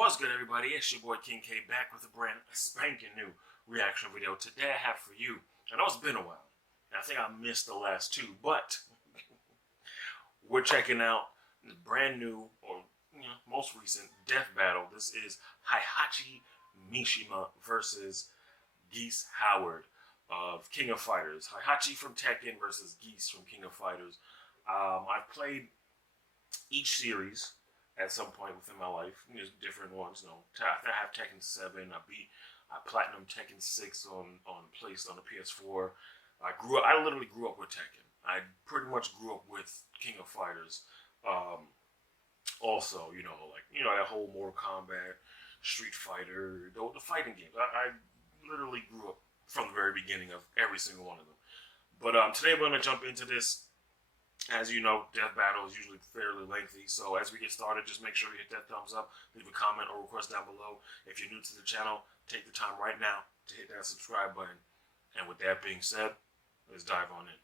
What's good, everybody? It's your boy King K back with a brand spanking new reaction video. Today I have for you, I know it's been a while, and I think I missed the last two, but we're checking out the brand new, or most recent death battle. This is Heihachi Mishima versus Geese Howard of King of Fighters. Heihachi from Tekken versus Geese from King of Fighters. I've played each series at some point within my life. There's different ones. I have Tekken 7. I platinum Tekken 6 on the PS4. I literally grew up with Tekken. I pretty much grew up with King of Fighters. Also, that whole Mortal Kombat, Street Fighter, the fighting games. I literally grew up from the very beginning of every single one of them. But today we're going to jump into this. As you know, death battle is usually fairly lengthy, so as we get started, just make sure you hit that thumbs up, leave a comment or request down below. If you're new to the channel, take the time right now to hit that subscribe button. And with that being said, let's dive on in.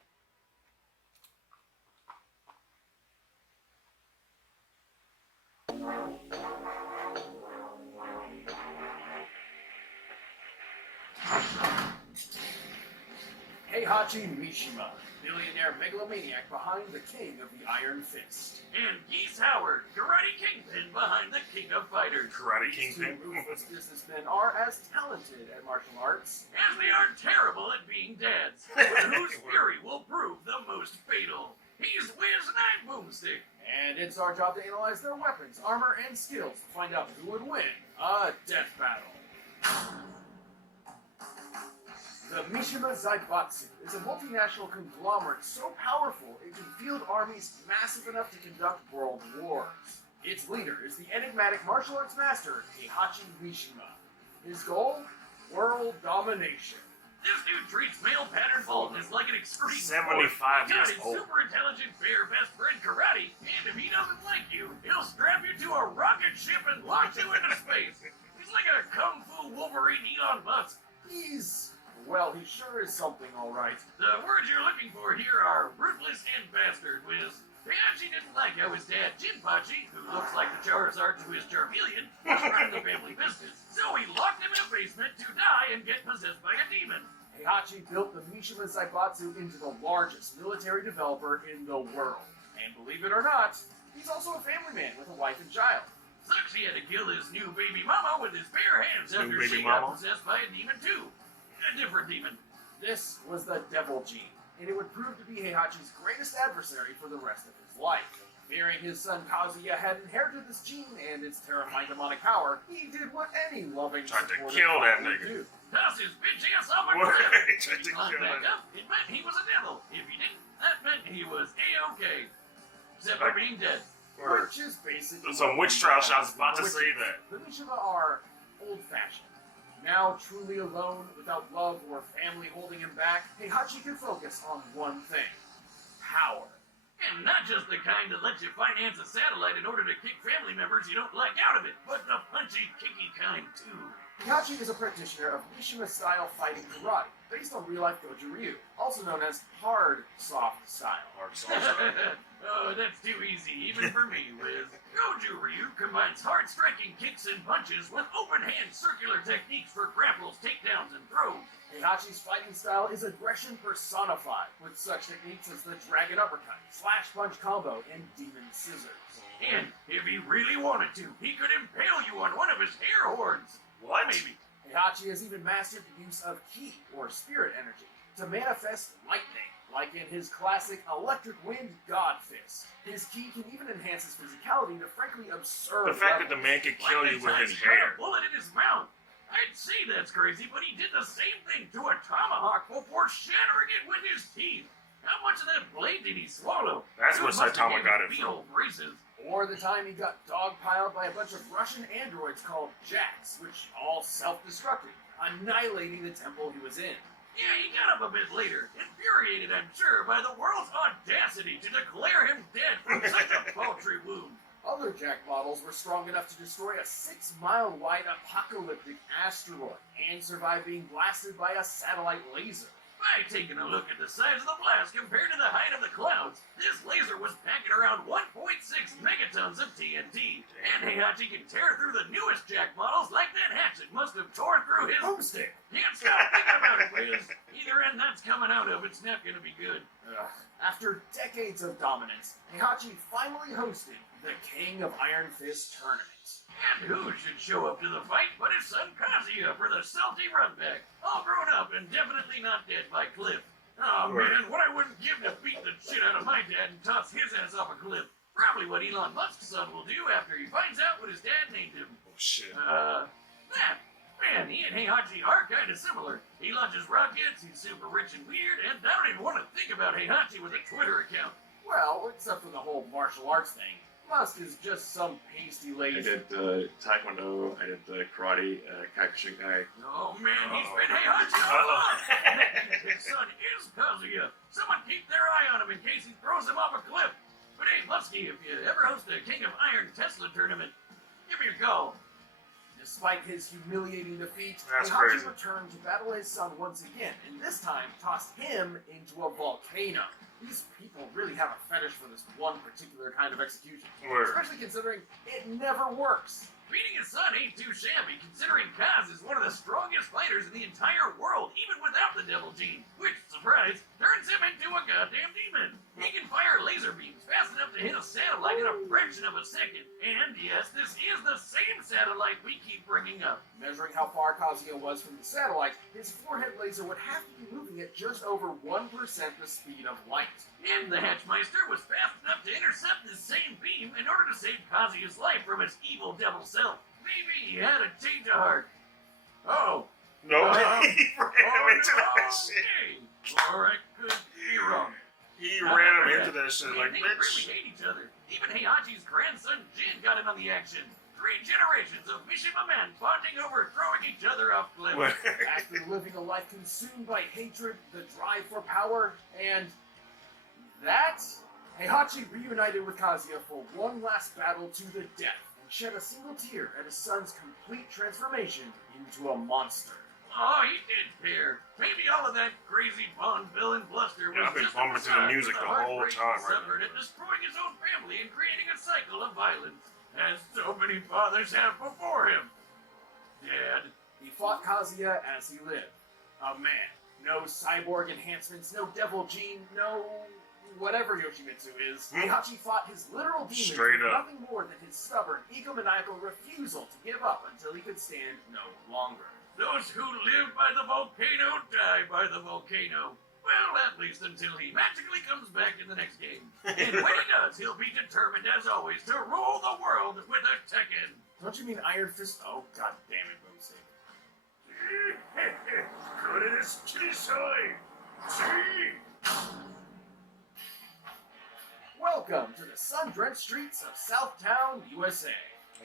Heihachi Mishima, billionaire megalomaniac behind the King of the Iron Fist. And Geese Howard, Karate Kingpin behind the King of Fighters. Karate These Kingpin. two ruthless businessmen are as talented at martial arts As they are terrible at being dads, but whose fury will prove the most fatal. He's Wiz and I'm Boomstick. and it's our job to analyze their weapons, armor, and skills to find out who would win a death battle. The Mishima Zaibatsu is a multinational conglomerate so powerful it can field armies massive enough to conduct world wars. Its leader is the enigmatic martial arts master, Heihachi Mishima. His goal? World domination. This dude treats male pattern baldness like an extreme 75 sport. years Got his old. super intelligent bear best friend karate, and if he doesn't like you, he'll strap you to a rocket ship and launch you into space. He's like a kung fu Wolverine Elon Musk. Well, he sure is something, alright. The words you're looking for here are ruthless and bastard, Wiz. Heihachi didn't like how his dad, Jinpachi, who looks like the Charizard to his Charmeleon, was running the family business. So he locked him in a basement to die and get possessed by a demon. Heihachi built the Mishima Zaibatsu into the largest military developer in the world. And believe it or not, he's also a family man with a wife and child. Sucks he had to kill his new baby mama with his bare hands New after baby she mama? got possessed by a demon too. A different demon. This was the Devil Gene, and it would prove to be Heihachi's greatest adversary for the rest of his life. Fearing his son Kazuya had inherited this gene and its terrifying demonic power, he did what any loving, Tried to supportive kill that father would nigga. do. Toss his bitch ass off a What? cliff. He tried If he to climbed kill back him. up, it meant he was a devil. If he didn't, that meant he was A-OK. Except for being dead. Word. Which is basically Some witch trials, I was about to say that. The Mishima are old-fashioned. Now truly alone, without love or family holding him back, Heihachi can focus on one thing: power. And not just the kind that lets you finance a satellite in order to kick family members you don't like out of it, but the punchy, kicky kind too. Heihachi is a practitioner of Mishima-style fighting karate, based on real-life Goju Ryu, also known as hard, soft style. Hard sauce. Oh, that's too easy, even for me, Wiz. Goju Ryu combines hard striking kicks and punches with open hand circular techniques for grapples, takedowns, and throws. Heihachi's fighting style is aggression personified, with such techniques as the dragon uppercut, slash punch combo, and demon scissors. And if he really wanted to, he could impale you on one of his hair horns. What? Maybe. Heihachi has even mastered the use of ki, or spirit energy, to manifest lightning, like in his classic Electric Wind God Fist. His ki can even enhance his physicality to frankly absurd The fact that the levels. man could kill you with his He had hair. a bullet in his mouth. I'd say that's crazy, but he did the same thing to a tomahawk before shattering it with his teeth. How much of that blade did he swallow? That's Dude where must have Saitama given got it big from. old braces. Or the time he got dogpiled by a bunch of Russian androids called Jacks, which all self-destructed, annihilating the temple he was in. Yeah, he got up a bit later, infuriated, I'm sure, by the world's audacity to declare him dead from such a paltry wound. Other Jack models were strong enough to destroy a 6-mile-wide apocalyptic asteroid and survive being blasted by a satellite laser. By taking a look at the size of the blast compared to the height of the clouds, this laser was packing around 1.6 megatons of TNT. And Heihachi can tear through the newest Jack models like that hatchet must have tore through his... Boomstick! Can't stop thinking about it, Wiz. Either end that's coming out of, it's not gonna be good. Ugh. After decades of dominance, Heihachi finally hosted the King of Iron Fist tournament. And who should show up to the fight but his son Kazuya for the salty runback, all grown up and definitely not dead by Cliff. Oh man, what I wouldn't give to beat the shit out of my dad and toss his ass off a cliff. Probably what Elon Musk's son will do after he finds out what his dad named him. Oh shit. Man, he and Heihachi are kind of similar. He launches rockets, he's super rich and weird, and I don't even want to think about Heihachi with a Twitter account. Well, except for the whole martial arts thing. Musk is just some pasty I lazy. did Taekwondo, I did the karate, Kyokushinkai. Oh man, he's been Heihachi all along! His son is Kazuya. Someone keep their eye on him in case he throws him off a cliff. But hey, Muskie, if you ever host a King of Iron Tesla tournament, give me a call. Despite his humiliating defeat, That's Heihachi crazy. returned to battle his son once again, and this time tossed him into a volcano. These people really have a fetish for this one particular kind of execution, Word. especially considering it never works. Beating his son ain't too shabby, considering Kaz is one of the strongest fighters in the entire world, even without the devil gene, which, surprise, turns him into a goddamn demon. He can fire laser beams fast enough to hit a satellite in a fraction of a second. And yes, this is the same satellite we keep bringing up. Measuring how far Kazuya was from the satellite, his forehead laser would have to be moving at just over 1% the speed of light. And the Hatchmeister was fast enough to intercept this same beam in order to save Kazuya's life from his evil devil self. Maybe he had a change of heart. Oh. No, Oh, he ran into no, that shit. okay. Or I could be wrong. He ran into that shit like, They bitch. really hate each other. Even Heihachi's grandson Jin got in on the action. 3 generations of Mishima men bonding over throwing each other off cliffs. After living a life consumed by hatred, the drive for power, and that, Heihachi reunited with Kazuya for one last battle to the death, and shed a single tear at his son's complete transformation into a monster. Oh, he did care. Maybe all of that crazy Bond villain bluster was Yeah, I've been just a bumping to the facade music for the whole heartbreak time he right suffered and destroying his own family and creating a cycle of violence, as so many fathers have before him. Dad. He fought Kazuya as he lived. A man. No cyborg enhancements, no devil gene, no whatever Yoshimitsu is. Heihachi fought his literal demons Straight with up. nothing more than his stubborn, egomaniacal refusal to give up until he could stand no longer. Those who live by the volcano die by the volcano. Well, at least until he magically comes back in the next game. And when he does, he'll be determined as always to rule the world with a Tekken. Don't you mean Iron Fist? Oh, god damn it, Boomstick. Welcome to the sun-drenched streets of Southtown, USA.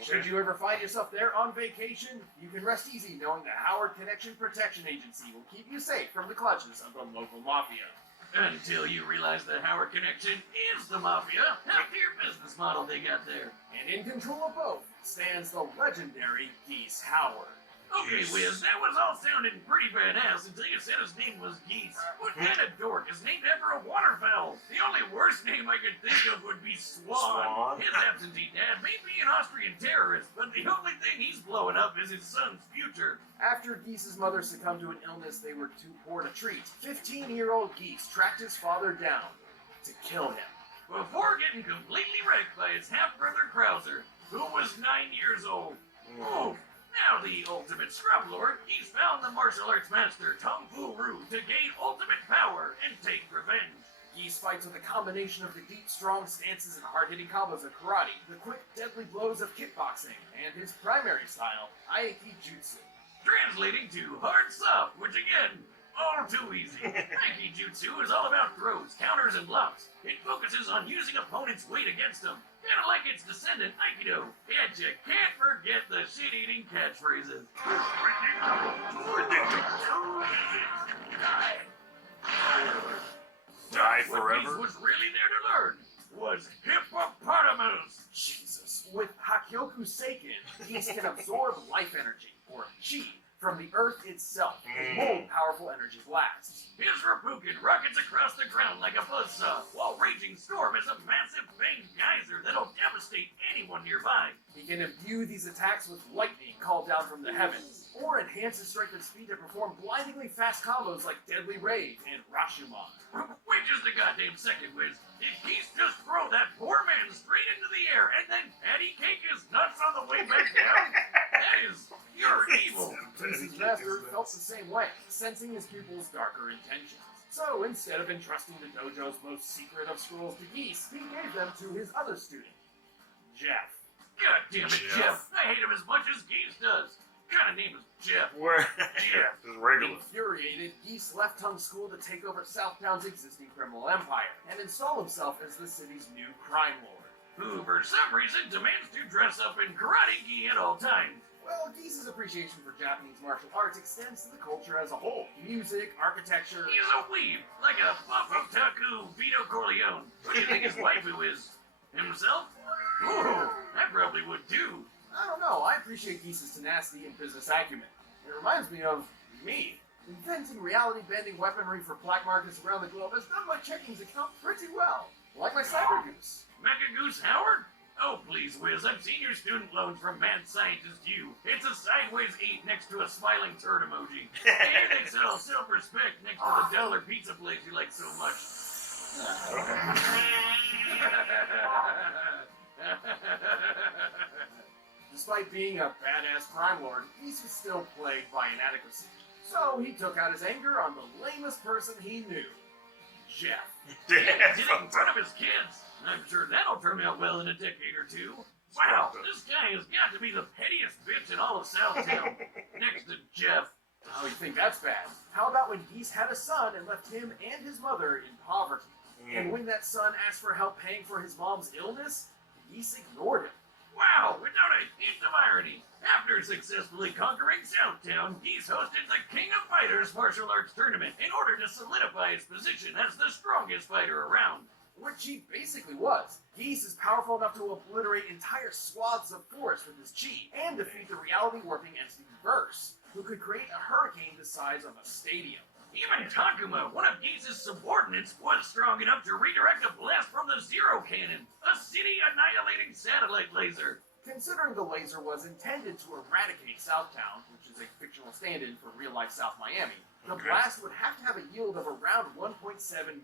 Should you ever find yourself there on vacation, you can rest easy knowing the Howard Connection Protection Agency will keep you safe from the clutches of the local mafia. Until you realize the Howard Connection is the mafia. After your business model they got there. And in control of both stands the legendary Geese Howard. Okay, Wiz, that was all sounding pretty badass until you said his name was Geese. What kind of dork is named after a waterfowl? The only worst name I could think of would be Swan. Swan? His absentee dad may be an Austrian terrorist, but the only thing he's blowing up is his son's future. After Geese's mother succumbed to an illness they were too poor to treat, 15-year-old Geese tracked his father down to kill him. Before getting completely wrecked by his half-brother Krauser, who was 9 years old. Oh, now the ultimate scrub lord, he's found the martial arts master Tong Fu Ru to gain ultimate power and take revenge. Geese fights with a combination of the deep, strong stances and hard-hitting combos of karate, the quick, deadly blows of kickboxing, and his primary style, Heihachi Jutsu. Translating to hard soft, which again, all too easy. Aikido Jutsu is all about throws, counters, and blocks. It focuses on using opponents' weight against them. Kinda like its descendant, Aikido. And you can't forget the shit-eating catchphrases. Die What forever. Geese was really there to learn was hippopotamus. Jesus. With Hakyoku Seiken, Geese can absorb life energy, or chi, from the Earth itself, as mold powerful energy blasts. His Rapukin rockets across the ground like a buzzsaw, while Raging Storm is a massive fanged geyser that'll devastate anyone nearby. He can imbue these attacks with lightning called down from the heavens, or enhance his strength and speed to perform blindingly fast combos like Deadly Raid and Rashomon. Wait just a goddamn second, Wiz. Did Geese just throw that poor man straight into the air and then patty cake his nuts on the way back down? That is pure evil. Geese's master felt the same way, sensing his pupil's darker intentions. So instead of entrusting the dojo's most secret of scrolls to Geese, he gave them to his other student, Jeff. God damn it, Jeff. I hate him as much as Geese does. What kind of name is Jeff? Where? Jeff. Just regular. Infuriated, Geese left Tongue School to take over Southtown's existing criminal empire and install himself as the city's new crime lord. Who, for some reason, demands to dress up in karate gi at all times. Well, Geese's appreciation for Japanese martial arts extends to the culture as a whole. Music, architecture... He's a weeb, like a buff otaku Vito Corleone. Who do you think his waifu is? Himself? Ooh, that probably would do. I don't know, I appreciate Geese's tenacity and business acumen. It reminds me of me. Inventing reality-bending weaponry for black markets around the globe has done my checkings account pretty well. Like my cyber goose. Mecha Goose Howard? Oh, please, Wiz, I've seen your student loans from Mad Scientist U. It's a sideways 8 next to a smiling turd emoji. And they sell self-respect next to the dollar pizza place you like so much. Despite being a badass crime lord, Geese was still plagued by inadequacy. So he took out his anger on the lamest person he knew, Jeff. Did it in front of his kids. I'm sure that'll turn out well in a decade or two. Wow, this guy has got to be the pettiest bitch in all of Southtown. Next to Jeff. Oh, you think that's bad? How about when Geese had a son and left him and his mother in poverty? And when that son asked for help paying for his mom's illness, Geese ignored him. Wow, without a hint of irony. After successfully conquering Southtown, Geese hosted the King of Fighters martial arts tournament in order to solidify his position as the strongest fighter around. Which he basically was. Geese is powerful enough to obliterate entire swaths of forest with his chi, and defeat the reality-warping entity Verse, who could create a hurricane the size of a stadium. Even Takuma, one of Geese's subordinates, was strong enough to redirect a blast from the Zero Cannon, a city-annihilating satellite laser. Considering the laser was intended to eradicate Southtown, which is a fictional stand-in for real-life South Miami, the blast would have to have a yield of around 1.7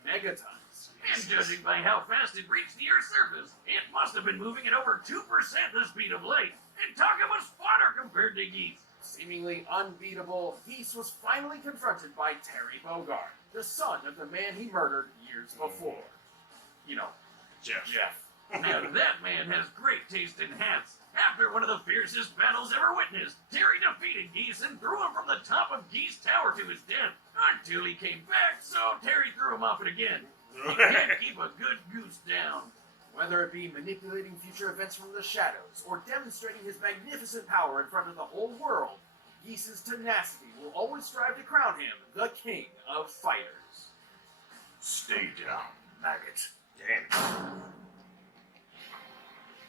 megatons. And judging by how fast it reached the Earth's surface, it must have been moving at over 2% the speed of light. And Takuma's fodder compared to Geese. Seemingly unbeatable, Geese was finally confronted by Terry Bogard, the son of the man he murdered years before. You know, Jeff. Now that man has great taste in hats. After one of the fiercest battles ever witnessed, Terry defeated Geese and threw him from the top of Geese Tower to his death. Until he came back, so Terry threw him off it again. He can't keep a good goose down. Whether it be manipulating future events from the shadows, or demonstrating his magnificent power in front of the whole world, Geese's tenacity will always strive to crown him the king of fighters. Stay down, maggot. Damn.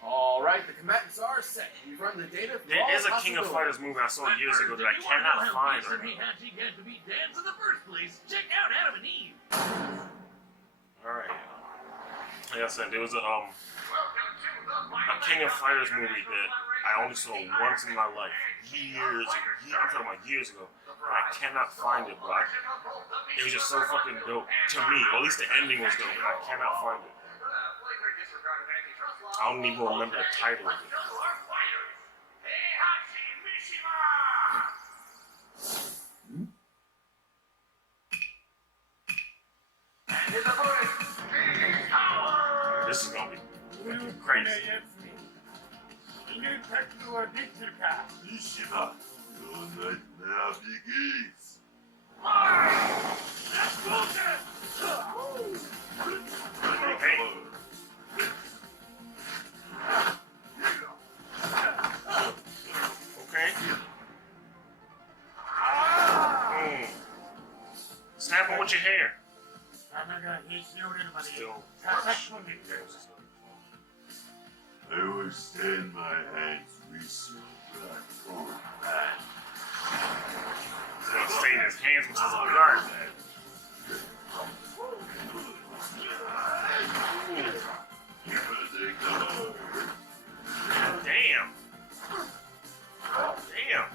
Alright, the combatants are set. We've run the data through There all is a King of possibilities. Fighters movie I saw But years first, ago if that I you wanna know cannot how find Geese right and now. Heihachi got to be dads in the first place, check out Adam and Eve. Alright. Like I said, there was a King of Fighters movie that I only saw once in my life. I'm talking about years ago. And I cannot find it, but it was just so fucking dope to me. Or at least the ending was dope, and I cannot find it. I don't even remember the title of it. Heihachi Mishima! And his opponent, Geese Power! This is gonna be fucking crazy. Mishima, your nightmare begins. That's bullshit! Hey. Okay. Snap him with your hair. Still fresh. I will stand my hands with your black on. enhancements to the guard. Damn. Damn.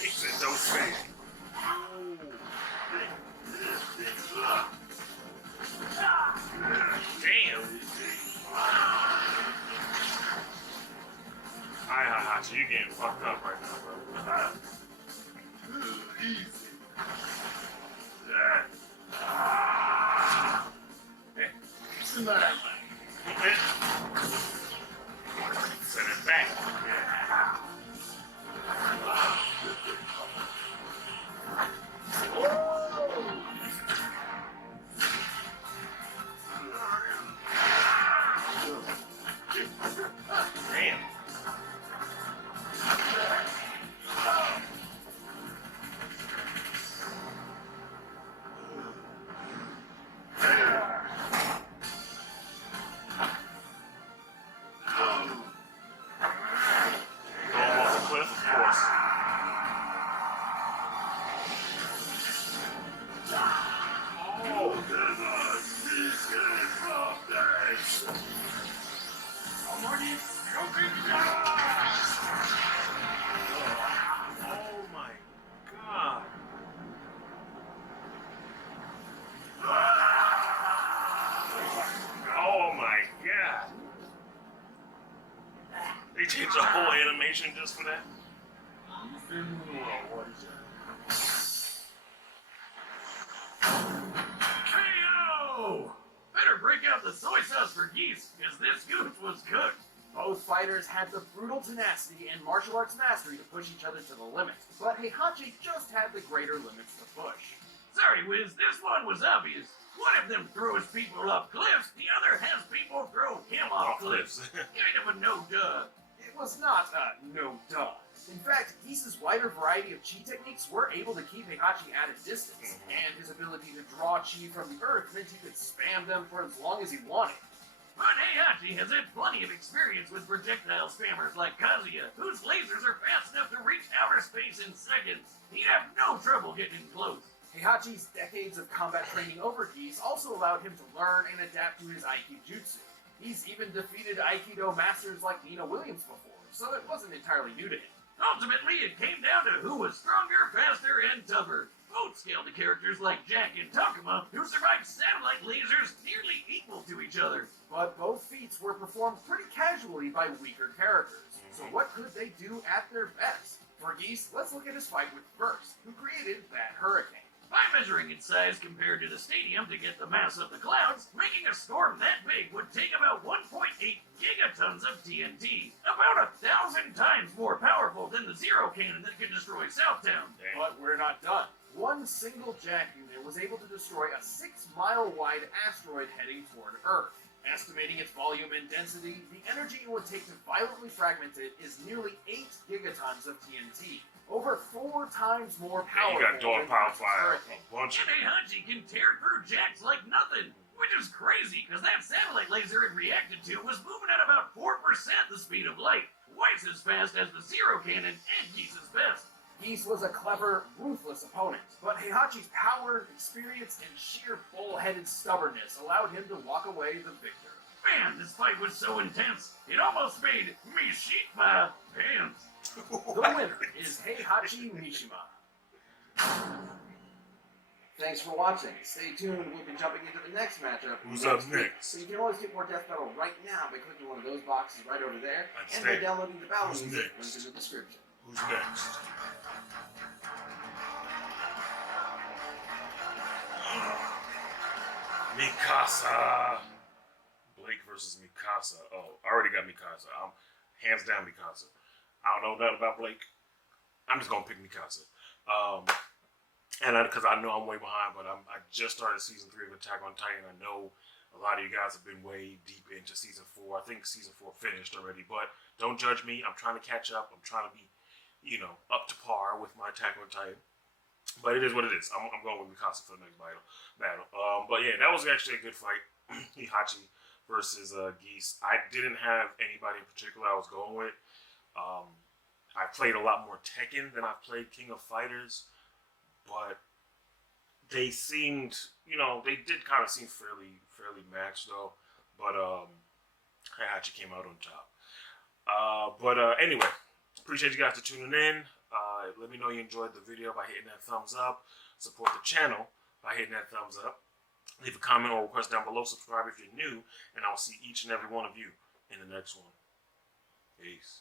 He said, don't say it. Damn. Heihachi, you getting fucked up right now, bro. Send it back. Damn. Going off the cliff, of course. Oh my god. Oh my god. They changed the whole animation just for that? KO! Better break out the soy sauce for Geese, because this goose was cooked. Both fighters had the brutal tenacity and martial arts mastery to push each other to the limit, but Heihachi just had the greater limits to push. Sorry, Wiz, this one was obvious. One of them throws people off cliffs, the other has people throw him off cliffs. Kind of a no-duh. It was not a no-duh. In fact, Geese's wider variety of chi techniques were able to keep Heihachi at a distance, and his ability to draw chi from the earth meant he could spam them for as long as he wanted. But Heihachi has had plenty of experience with projectile spammers like Kazuya, whose lasers are fast enough to reach outer space in seconds. He'd have no trouble getting close. Heihachi's decades of combat training over Geese also allowed him to learn and adapt to his Aikijutsu. He's even defeated Aikido masters like Nina Williams before, so it wasn't entirely new to him. Ultimately, it came down to who was stronger, faster, and tougher. Both scaled to characters like Jack and Takuma, who survived satellite lasers nearly equal to each other. But both feats were performed pretty casually by weaker characters. So what could they do at their best? For Geese, let's look at his fight with Burst, who created that hurricane. By measuring its size compared to the stadium to get the mass of the clouds, making a storm that big would take about 1.8 gigatons of TNT, about 1,000 times more powerful than the Zero Cannon that can destroy Southtown. But we're not done. One single Jack unit was able to destroy a 6-mile-wide asteroid heading toward Earth. Estimating its volume and density, the energy it would take to violently fragment it is nearly 8 gigatons of TNT. Over 4 times more powerful You got Dawn than Power Burst's Fire. hurricane. Bunch of And Heihachi can tear through jacks like nothing, which is crazy because that satellite laser it reacted to was moving at about 4% the speed of light, twice as fast as the Zero Cannon and Geese's best. Geese was a clever, ruthless opponent, but Heihachi's power, experience, and sheer bull-headed stubbornness allowed him to walk away the victor. Man, this fight was so intense, it almost made me shit my pants. The winner is Heihachi Mishima. Thanks for watching. Stay tuned, we'll be jumping into the next matchup. Who's up week. next? So you can always get more Death Metal right now by clicking one of those boxes right over there, and by Understand. downloading the battle Who's music next? link in the description. Who's next? Mikasa. Blake versus Mikasa. Oh, I already got Mikasa. I'm hands down Mikasa. I don't know nothing about Blake. I'm just gonna pick Mikasa. And because I know I'm way behind, but I just started season 3 of Attack on Titan. I know a lot of you guys have been way deep into season 4. I think season 4 finished already, but don't judge me. I'm trying to catch up. I'm trying to be, up to par with my Attack on Titan. But it is what it is. I'm going with Mikasa for the next battle. But yeah, that was actually a good fight. Heihachi versus Geese. I didn't have anybody in particular I was going with. I played a lot more Tekken than I played King of Fighters, but they seemed, they did kind of seem fairly matched though. But Heihachi came out on top. Anyway, appreciate you guys for tuning in. Let me know you enjoyed the video by hitting that thumbs up. Support the channel by hitting that thumbs up. Leave a comment or request down below. Subscribe if you're new, and I'll see each and every one of you in the next one. Peace.